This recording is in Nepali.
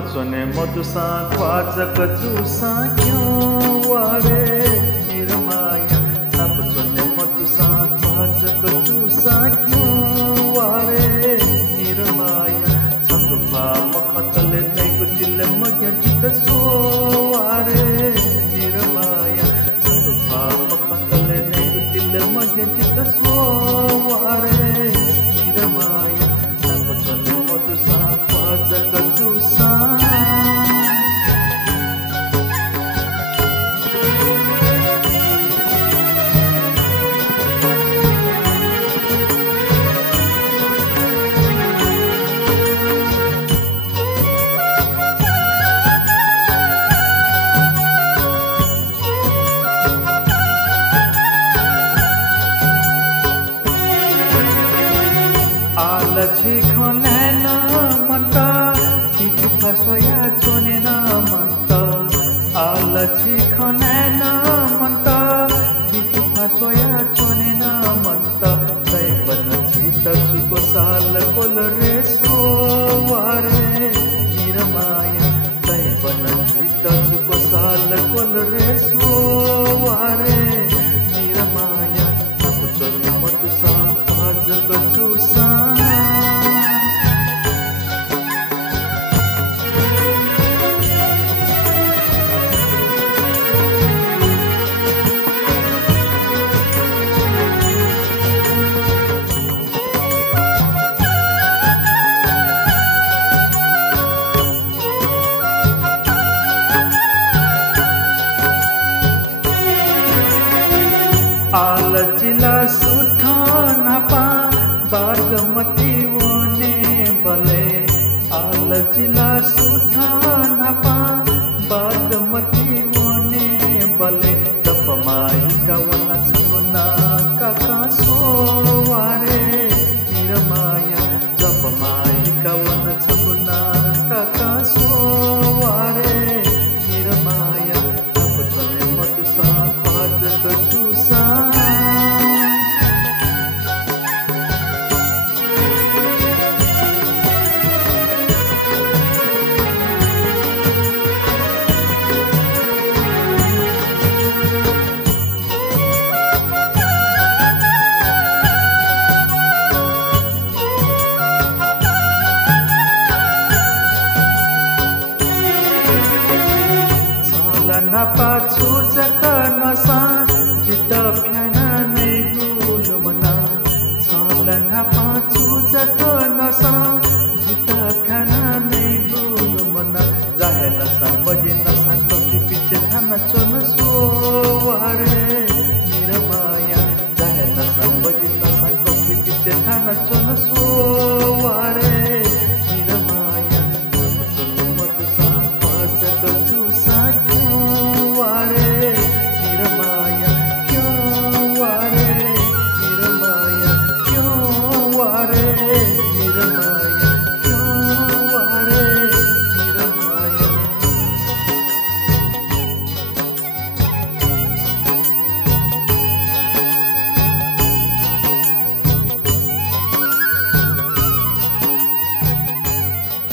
napocone modusa kwaza kajusa kyo ware nirmaya napocone modusa kwaza kajusa kyo ware nirmaya sandupa makhatale nai gutile magya jita so ware nirmaya sandupa makhatale nai gutile magya jita so ware nirmaya napocone modusa kwaza kajusa आलछि खनेन मन्त किछु फसया चोनेन मन्त आलछि खनेन मन्त किछु फसया चोनेन मन्त दैवन चित सुको साल कोलरे सोवारे निरमाया दैवन चित सुको साल कोलरे सोवारे निरमाया napocone modusa kwaza kajusa आलचिला सुठा नापा बागमती वने बले आलचिला सुठा नापा बागमती वने बले तपमाई कवन सगुना काका सोवारे निरमाया जपमाई कवन सगुना काका सोवारे निरमाया napocone modusa kwaza kajusa napa chuja kana sa jita phana nei gulmana chala napa chuja